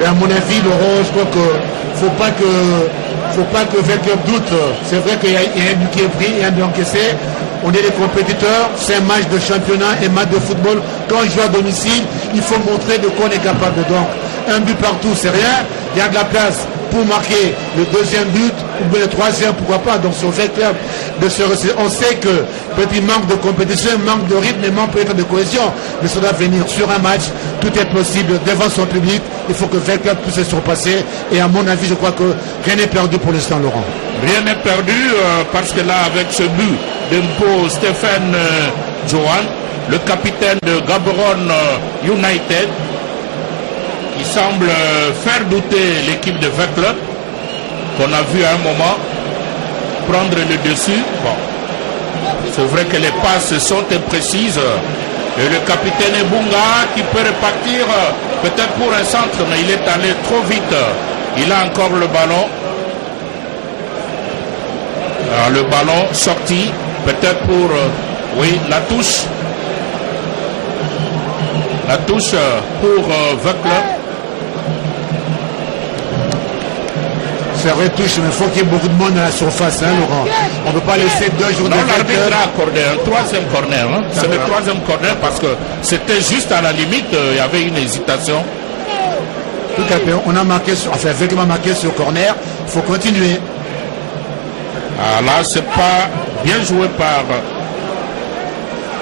Et à mon avis, Laurent, je crois que faut pas que Veclub doute. C'est vrai qu'il y a un but qui est pris et un but encaissé. On est des compétiteurs, c'est un match de championnat et match de football. Quand on joue à domicile, il faut montrer de quoi on est capable. Donc, un but partout, c'est rien. Il y a de la place pour marquer le deuxième but ou le troisième, pourquoi pas. Donc, sur Veclub de se resserrer. On sait que petit manque de compétition, manque de rythme et manque peut-être de cohésion. Mais ça doit venir sur un match. Tout est possible devant son public. Il faut que Veclub puisse se surpasser. Et à mon avis, je crois que rien n'est perdu pour l'instant, Laurent. Rien n'est perdu parce que là, avec ce but d'Impo Stéphane Johan, le capitaine de Gaborone United, qui semble faire douter l'équipe de Veclub, qu'on a vu à un moment prendre le dessus. Bon, c'est vrai que les passes sont imprécises. Et le capitaine Ebunga qui peut repartir peut-être pour un centre, mais il est allé trop vite. Il a encore le ballon. Alors, le ballon sorti, peut-être pour oui, la touche. La touche pour Veclub. C'est vrai, touche, mais il faut qu'il y ait beaucoup de monde à la surface, hein, Laurent. On ne peut pas laisser 2 jours de l'arbitre a accordé un 3e corner. Hein. C'est le 3e corner parce que c'était juste à la limite, il y avait une hésitation. Tout à fait. On a marqué sur, enfin, effectivement marqué sur corner. Il faut continuer. Ah, là, c'est pas bien joué par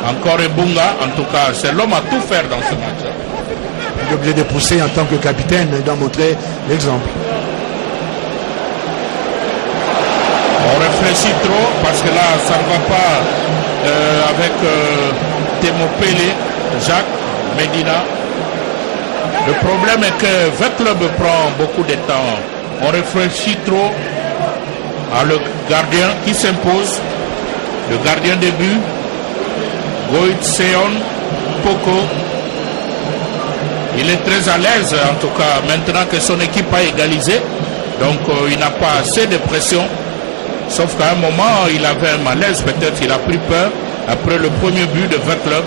encore Ebunga. En tout cas, c'est l'homme à tout faire dans ce match. Il est obligé de pousser en tant que capitaine, il doit montrer l'exemple. On réfléchit trop parce que là, ça ne va pas avec Temo Pele, Jacques, Medina. Le problème est que votre club prend beaucoup de temps. On réfléchit trop à le gardien qui s'impose. Le gardien de but, Goït Seon Poko. Il est très à l'aise en tout cas maintenant que son équipe a égalisé. Donc il n'a pas assez de pression. Sauf qu'à un moment, il avait un malaise, peut-être il a pris peur après le premier but de votre club.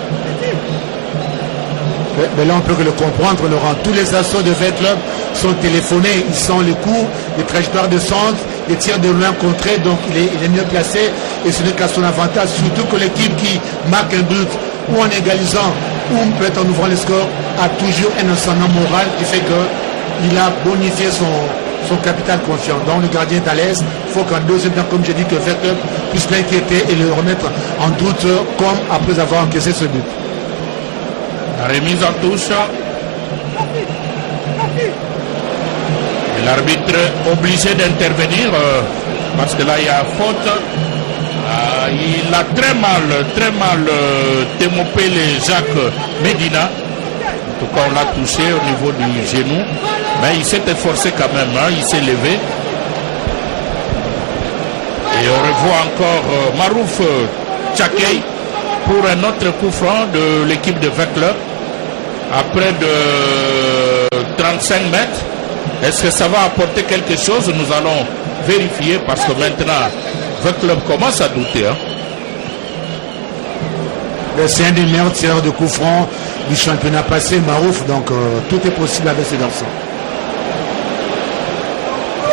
Mais là, on peut le comprendre, Laurent. Tous les assauts de votre club sont téléphonés. Ils sont les coups, les trajectoires de centre, les tirs de loin contrés. Donc, il est mieux placé et ce n'est qu'à son avantage. Surtout que l'équipe qui marque un but ou en égalisant ou peut-être en ouvrant le score a toujours un ascendant moral qui fait qu'il a bonifié son capital confiant. Donc le gardien est à l'aise. Il faut qu'en deuxième temps, comme j'ai dit, que votre club puisse l'inquiéter et le remettre en doute comme après avoir encaissé ce but. La remise en touche. L'arbitre obligé d'intervenir parce que là il y a faute. Il a très mal Temo Pele Jacques Medina. En tout cas on l'a touché au niveau du genou. Mais il s'est efforcé quand même, hein, il s'est levé. Et on revoit encore Marouf Tchakei pour un autre coup franc de l'équipe de votre club. À près de 35 mètres. Est-ce que ça va apporter quelque chose? Nous allons vérifier parce que maintenant, votre club commence à douter. Hein. C'est un des meilleurs tireurs de coup franc du championnat passé, Marouf. Donc tout est possible avec ces garçons.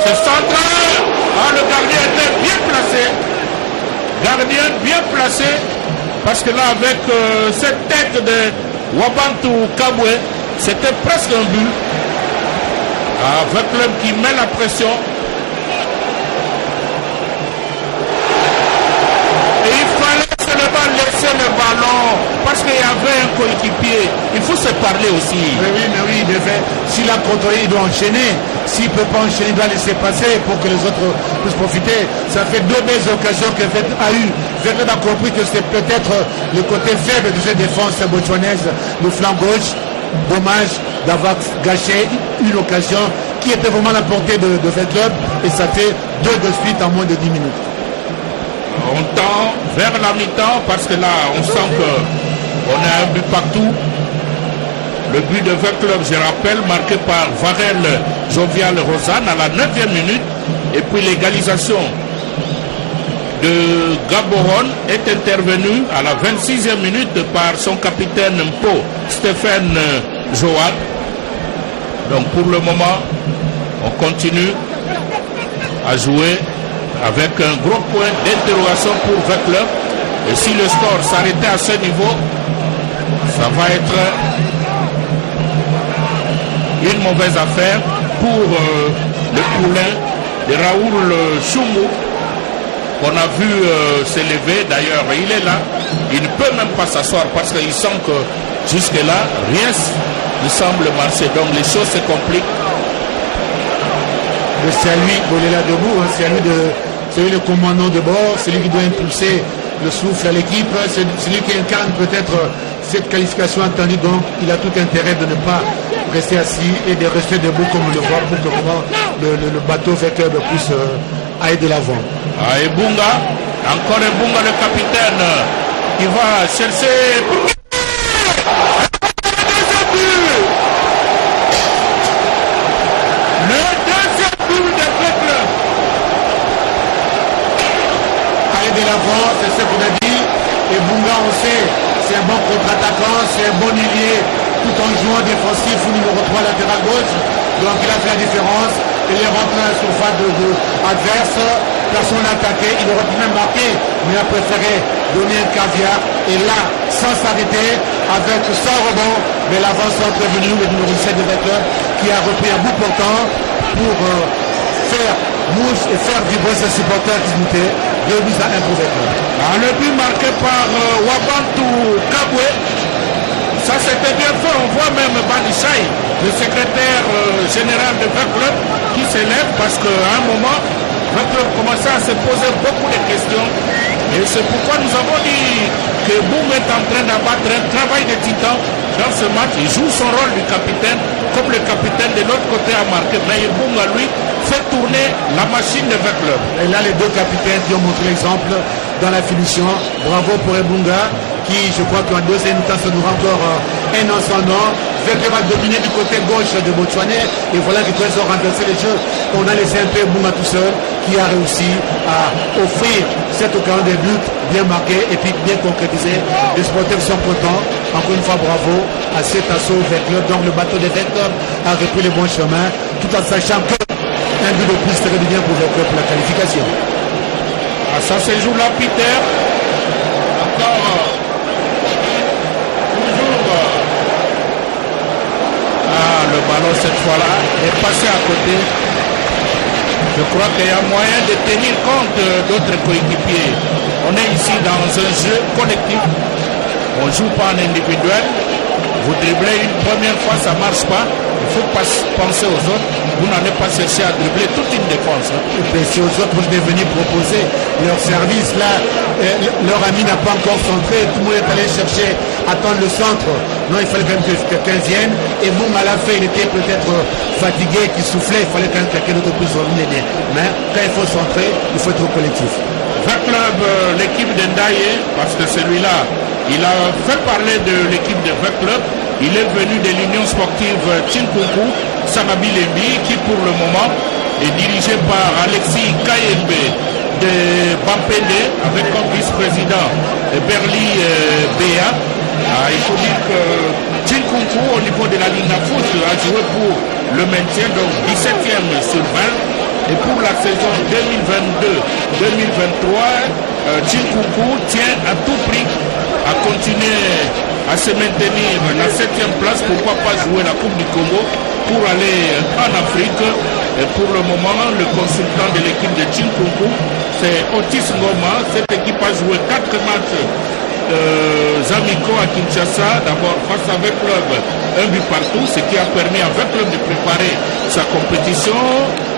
C'est central. Ah, le gardien était bien placé. Gardien bien placé. Parce que là, avec cette tête de Wabantu Kabwe, c'était presque un but. Avec club qui met la pression. Et il fallait seulement laisser le ballon parce qu'il y avait un coéquipier. Il faut se parler aussi. Mais oui, il devait. S'il a contrôlé, il doit enchaîner. S'il ne peut pas enchaîner, il doit laisser passer pour que les autres puissent profiter. Ça fait 2 belles occasions que Vette a eues. Vette a compris que c'était peut-être le côté faible de cette défense botswanaise, le flanc gauche. Dommage d'avoir gâché une occasion qui était vraiment à la portée de Vette Club et ça fait 2 de suite en moins de 10 minutes. On tend vers la mi-temps parce que là on sent qu'on a un but partout. Le but de Vette Club, je rappelle, marqué par Varel Jovial Rosanne à la 9e minute. Et puis l'égalisation de Gaborone est intervenue à la 26e minute par son capitaine Mpo, Stéphane Joad. Donc pour le moment, on continue à jouer avec un gros point d'interrogation pour Vette Club. Et si le score s'arrêtait à ce niveau, ça va être une mauvaise affaire pour le poulain de Raoul Chumou qu'on a vu s'élever. D'ailleurs, il est là. Il ne peut même pas s'asseoir parce qu'il sent que jusque-là, rien ne semble marcher. Donc les choses se compliquent. C'est à lui, il est là debout, hein, c'est lui le commandant de bord, c'est lui qui doit impulser le souffle à l'équipe, c'est lui qui incarne peut-être cette qualification attendue, donc il a tout intérêt de ne pas rester assis et de rester debout comme on le voit pour que vraiment le bateau Vette Club puisse aller de l'avant. Ebunga, encore Ebunga le capitaine qui va chercher le deuxième but de Vette Club. Aller de l'avant, c'est ce qu'on a dit. Ebunga, on sait, c'est un bon contre-attaquant, c'est un bon ailier, tout en jouant défensif au numéro 3 latéral gauche. Donc il a fait la différence. Il est rentré dans la surface adverse. Personne n'a attaqué. Il aurait pu même marquer, mais il a préféré donner un caviar. Et là, sans s'arrêter, avec 100 rebonds, mais l'avant-centre est venu, le numéro 7 de Vecleur, qui a repris un bout portant pour faire mouche et faire vibrer ses supporters qui se moutaient. 2 buts à 1 pour Vecleur. Le but marqué par Wabantou Kabwe. Ça c'était bien fait. On voit même Banishaï, le secrétaire général de Vecleur, qui s'élève parce qu'à un moment, Vecleur commençait à se poser beaucoup de questions. Et c'est pourquoi nous avons dit que Boum est en train d'abattre un travail de titan dans ce match. Il joue son rôle du capitaine, comme le capitaine de l'autre côté a marqué. Mais Boum, à lui, fait tourner la machine de Vecleur. Et là, les deux capitaines qui ont montré l'exemple dans la finition. Bravo pour Ebunga, qui, je crois qu'en deuxième temps, se nous rend encore un an sans nom. Vecleur va dominer du côté gauche de Botswana. Et voilà qu'ils ont renversé les jeux. On a laissé un peu Ebunga tout seul, qui a réussi à offrir cette occasion de but bien marqué et puis bien concrétisé. Les supporters sont contents. Encore une fois, bravo à cet assaut Vecleur. Donc le bateau de Vecleur a repris le bon chemin, tout en sachant que un but de plus serait bien pour Vecleur pour la qualification. Ah, ça se joue là, Peter. Encore. Toujours. Ah, le ballon cette fois-là est passé à côté. Je crois qu'il y a moyen de tenir compte d'autres coéquipiers. On est ici dans un jeu collectif. On ne joue pas en individuel. Vous driblez une première fois, ça ne marche pas. Il faut pas penser aux autres. Vous n'allez pas chercher à dribbler toute une défense. Et puis c'est aux autres de venir proposer leur service. Là, leur ami n'a pas encore centré. Tout le monde est allé chercher, attendre le centre. Non, il fallait quand même que quelqu'un vienne. Et Boum, à la fin, il était peut-être fatigué, qui soufflait. Il fallait quand même quelqu'un d'autre puisse revenir aider. Mais quand il faut centrer, il faut être au collectif. Club, l'équipe d'Endaye, parce que celui-là, il a fait parler de l'équipe de Club. Il est venu de l'Union sportive Chinkunku, Sanabi Lembi, qui pour le moment est dirigé par Alexis Kayembe de Bampende, avec comme vice-président Berli Béa. Il faut dire que Chinkunku, au niveau de la Ligue de foot, a joué pour le maintien, donc 17e sur 20. Et pour la saison 2022-2023, Chinkunku tient à tout prix à continuer à se maintenir la 7e place, pourquoi pas jouer la Coupe du Congo pour aller en Afrique. Et pour le moment, le consultant de l'équipe de Chinkunku, c'est Otis Ngoma. Cette équipe a joué 4 matchs amicaux à Kinshasa, d'abord face avec Club, un but partout, ce qui a permis à Club de préparer sa compétition.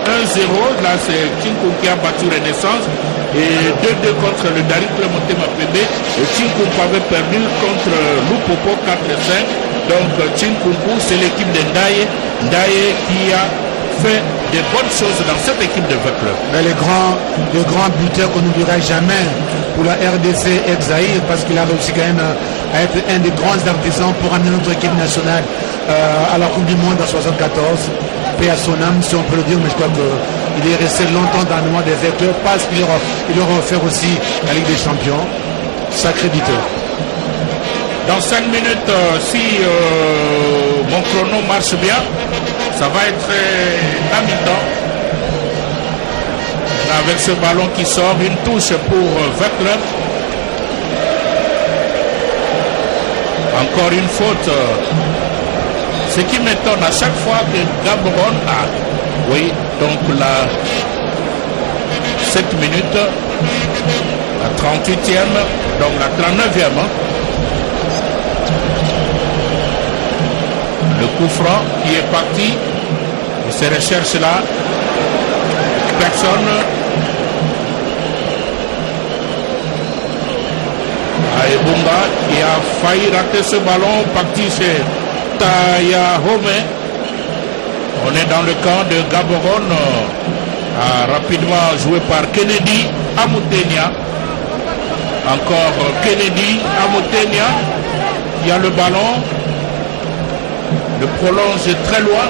1-0, là c'est Chinkunku qui a battu Renaissance, et 2-2 contre le Dari Club Motema Pembe, et Chinkunku avait perdu contre Lupopo 4-5. Donc Chinkunku, c'est l'équipe de Ndaye qui a fait de bonnes choses dans cette équipe de Club. Mais le grand buteur qu'on n'oubliera jamais pour la RDC Exaïr, parce qu'il a réussi quand même à être un des grands artisans pour amener notre équipe nationale à la Coupe du Monde en 1974. Paix à son âme, si on peut le dire, mais je crois qu'il est resté longtemps dans le noir des Vecleurs parce qu'il aura offert aussi la Ligue des Champions. Sacré buteur. Dans 5 minutes, si mon chrono marche bien, ça va être à mi-temps. Avec ce ballon qui sort, une touche pour Vecleur. Encore une faute. Ce qui m'étonne à chaque fois que Gaborone a, oui, donc la 7 minutes, la 38e, donc la 39e. Le coup franc qui est parti, il se recherche là, personne. Ebunga qui a failli rater ce ballon, parti chez Taya Home. On est dans le camp de Gaborone, rapidement joué par Kennedy Amutenia. Encore Kennedy Amutenia qui a le ballon, le prolonge très loin.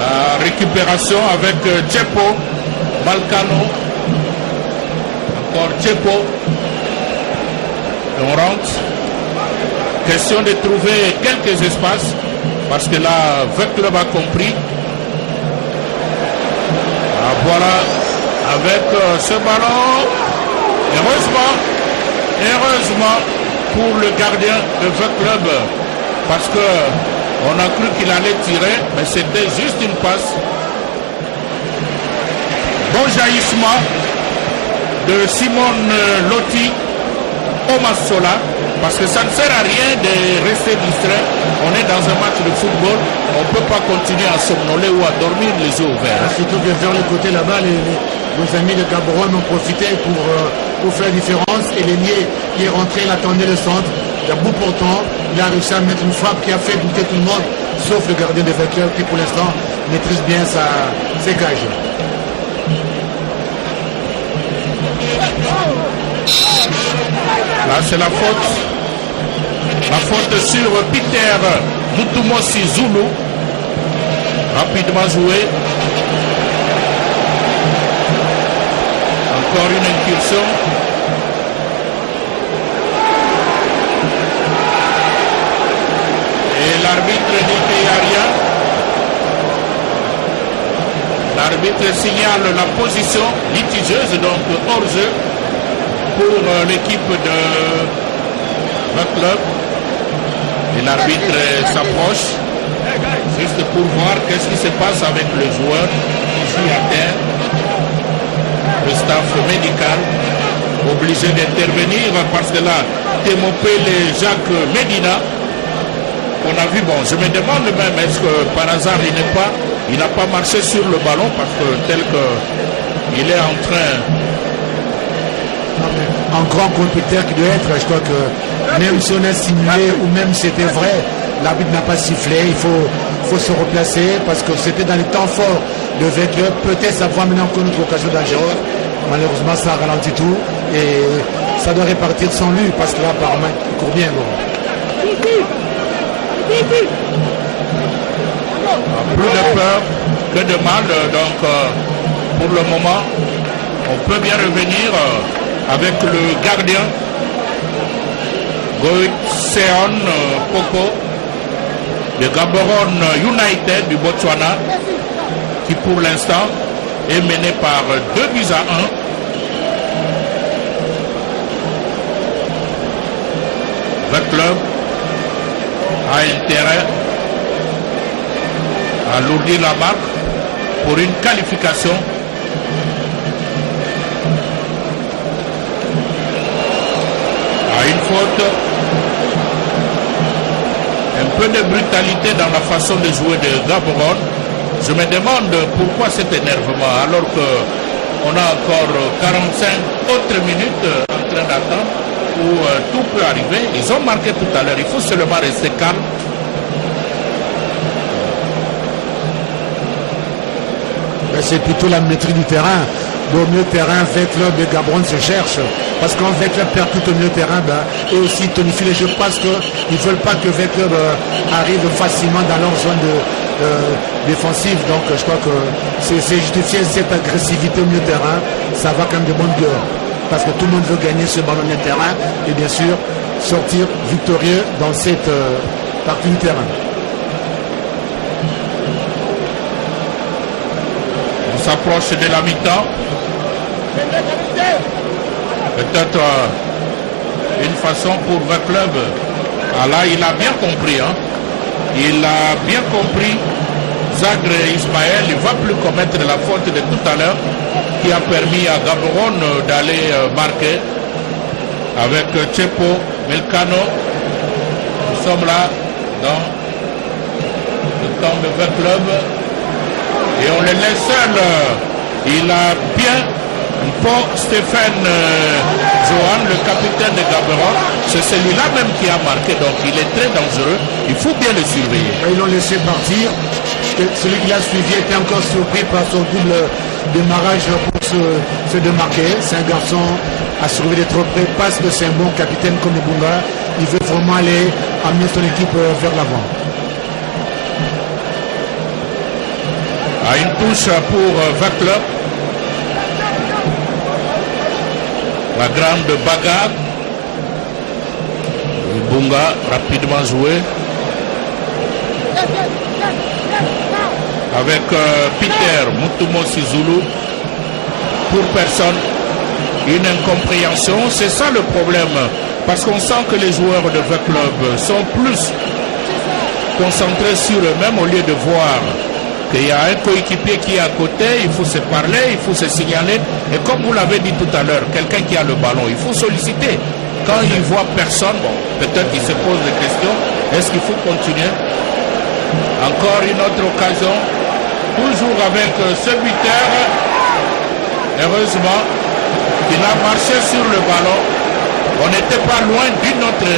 La récupération avec Tchepo Balkano. Encore Tchepo. On rentre. Question de trouver quelques espaces. parce que là, votre club a compris. Ah, voilà, avec ce ballon, heureusement pour le gardien de votre club, parce que on a cru qu'il allait tirer, mais c'était juste une passe. Bon jaillissement de Simone Lotti au Massola, parce que ça ne sert à rien de rester distrait. On est dans un match de football, on ne peut pas continuer à somnoler ou à dormir les yeux ouverts. Surtout que vers le côté là-bas, nos amis de Gaborone ont profité pour faire la différence, et l'ailier qui est rentré, il attendait le centre. Il a bout pourtant, il a réussi à mettre une frappe qui a fait douter tout le monde, sauf le gardien de vainqueur qui pour l'instant maîtrise bien ses gages. Là, c'est la faute. La faute sur Peter Mutumosi Zulu. Rapidement joué. Encore une incursion. Et l'arbitre dit qu'il n'y a rien. L'arbitre signale la position litigieuse, donc hors-jeu, pour l'équipe de notre club. Et l'arbitre s'approche juste pour voir qu'est-ce qui se passe avec le joueur ici à terre. Le staff médical obligé d'intervenir parce que là, Témopele Jacques Medina, on a vu, bon, je me demande même, est-ce que par hasard il n'a pas marché sur le ballon, parce que tel qu'il est en train... Un grand compétiteur qui doit être, je crois que même si on a simulé ou même si c'était vrai, l'arbitre n'a pas sifflé, il faut se replacer parce que c'était dans les temps forts de vainqueur. Peut-être ça va maintenant encore une autre occasion dangereuse. Malheureusement, ça ralentit tout et ça doit répartir sans lui parce que là, apparemment, il court bien. Bon. Plus de peur que de mal, donc pour le moment, on peut bien revenir avec le gardien Goitseon Poko de Gaborone United du Botswana, qui pour l'instant est mené par 2-1. Le club a intérêt à alourdir la marque pour une qualification. Une faute, un peu de brutalité dans la façon de jouer de Gaborone. Je me demande pourquoi cet énervement alors qu'on a encore 45 autres minutes en train d'attendre où tout peut arriver. Ils ont marqué tout à l'heure, il faut seulement rester calme. C'est plutôt la maîtrise du terrain. Au milieu de terrain, Club et Gaborone se cherchent. Parce qu'en Club perd tout au milieu de terrain, et aussi tonifie les jeux parce qu'ils ne veulent pas que Club arrive facilement dans leur zone défensive. Donc je crois que c'est justifié cette agressivité au milieu de terrain. Ça va quand même de bonne gueule. Parce que tout le monde veut gagner ce ballon de terrain et bien sûr sortir victorieux dans cette partie du terrain. On s'approche de la mi-temps. Peut-être une façon pour le club. Ah là, il a bien compris. Hein. Il a bien compris. Zagre Ismaël, il ne va plus commettre la faute de tout à l'heure qui a permis à Gaborone d'aller marquer avec Chepo Melcano. Nous sommes là dans le temps de 20 clubs et on les laisse seuls. Il a bien pour Stéphane Johan, le capitaine de Gaborone, c'est celui-là même qui a marqué, donc il est très dangereux, il faut bien le surveiller. Ils l'ont laissé partir, celui qui l'a suivi était encore surpris par son double démarrage pour se démarquer. C'est un garçon à surveiller de trop près parce que c'est un bon capitaine comme Ebunga, il veut vraiment aller amener son équipe vers l'avant. Une touche pour Vaclub. La grande bagarre. Bunga rapidement joué. avec Peter Mutumo Sizulu. Pour personne, une incompréhension, c'est ça le problème. Parce qu'on sent que les joueurs de V-Club sont plus concentrés sur eux-mêmes au lieu de voir qu'il y a un coéquipier qui est à côté, il faut se parler, il faut se signaler. Et comme vous l'avez dit tout à l'heure, quelqu'un qui a le ballon, il faut solliciter. Quand il voit personne, bon, peut-être qu'il se pose des questions. Est-ce qu'il faut continuer? Encore une autre occasion. Toujours avec ce buteur. Heureusement, il a marché sur le ballon. On n'était pas loin d'une autre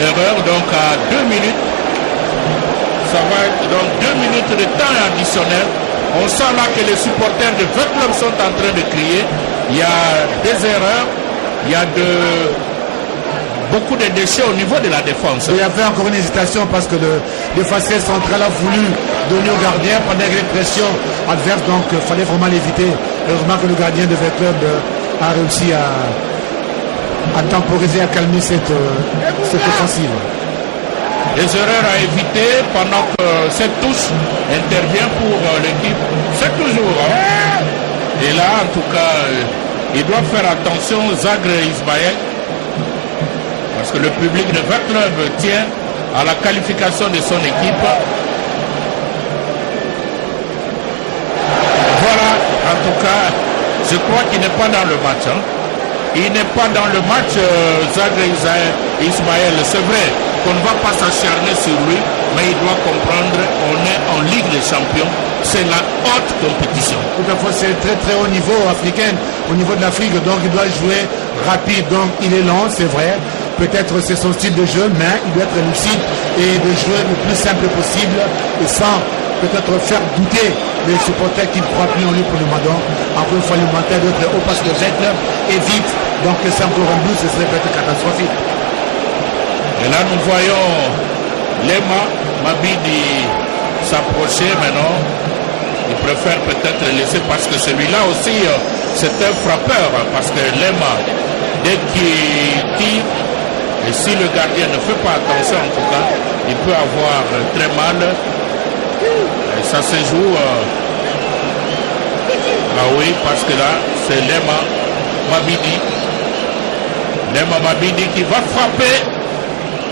erreur. Donc à 2 minutes, ça va être donc 2 minutes de temps additionnel. On sent là que les supporters de V-Club sont en train de crier. Il y a des erreurs, il y a beaucoup de déchets au niveau de la défense. Il y avait encore une hésitation parce que le défenseur central a voulu donner au gardien pendant une pression adverse, donc il fallait vraiment l'éviter. Heureusement que le gardien de V-Club a réussi à temporiser, à calmer cette offensive. Des erreurs à éviter pendant que cette touche intervient pour l'équipe. C'est toujours. Et là, en tout cas, il doit faire attention, Zagre Ismaël, parce que le public de V-Club tient à la qualification de son équipe. Voilà, en tout cas, je crois qu'il n'est pas dans le match. Il n'est pas dans le match, Zagre Ismaël. C'est vrai qu'on ne va pas s'acharner sur lui, mais il doit comprendre qu'on est en Ligue des Champions. C'est la haute compétition. Tout à fait, c'est très très haut niveau africain, au niveau de l'Afrique, donc il doit jouer rapide, donc il est lent, c'est vrai. Peut-être c'est son style de jeu, mais il doit être lucide et de jouer le plus simple possible et sans peut-être faire douter les supporters qui ne croient plus en lui pour le moment. Encore une fois, le mental doit être haut parce que V-Club évite, donc c'est encore un but, ce serait peut-être catastrophique. Et là, nous voyons Lema Mabidi s'approcher maintenant. Il préfère peut-être le laisser parce que celui-là aussi, c'est un frappeur. Parce que Lema, dès qu'il tire, et si le gardien ne fait pas attention, en tout cas, il peut avoir très mal. Et ça se joue. Ah oui, parce que là, c'est Lema Mabidi. Lema Mabidi qui va frapper.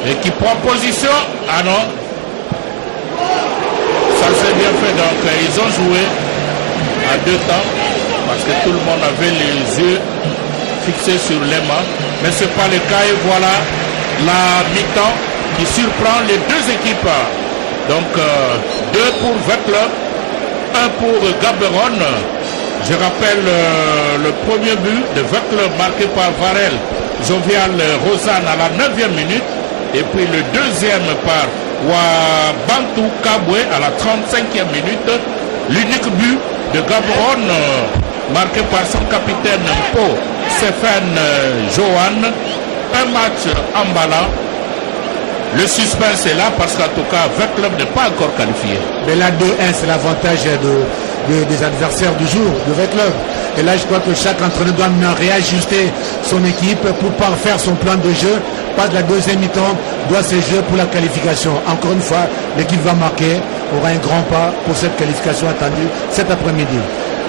Et qui prend position. Ah non. Ça s'est bien fait. Donc ils ont joué à 2 temps. Parce que tout le monde avait les yeux fixés sur Lema. Mais ce n'est pas le cas. Et voilà la mi-temps qui surprend les 2 équipes. Donc 2 pour V-Club, 1 pour Gaborone. Je rappelle le premier but de V-Club marqué par Varel Jovial Rosanne à la 9e minute. Et puis le deuxième par Wabantu Kabwe à la 35e minute. L'unique but de Gaborone marqué par son capitaine Mpo Stéphane Johan. Un match emballant. Le suspense est là parce qu'en tout cas, V-Club n'est pas encore qualifié. Mais là, 2-1, c'est l'avantage des adversaires du jour, de V-Club. Et là, je crois que chaque entraîneur doit maintenant réajuster son équipe pour parfaire son plan de jeu. Pas de la deuxième mi-temps, doit se jouer pour la qualification. Encore une fois, l'équipe va marquer, aura un grand pas pour cette qualification attendue cet après-midi.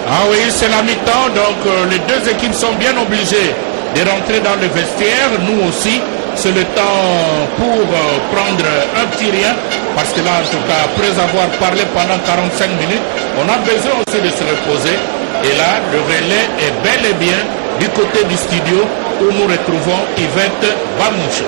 Ah oui, c'est la mi-temps, donc les 2 équipes sont bien obligées de rentrer dans le vestiaire. Nous aussi, c'est le temps pour prendre un petit rien. Parce que là, en tout cas, après avoir parlé pendant 45 minutes, on a besoin aussi de se reposer. Et là, le relais est bel et bien du côté du studio où nous retrouvons Yvette Bamouche.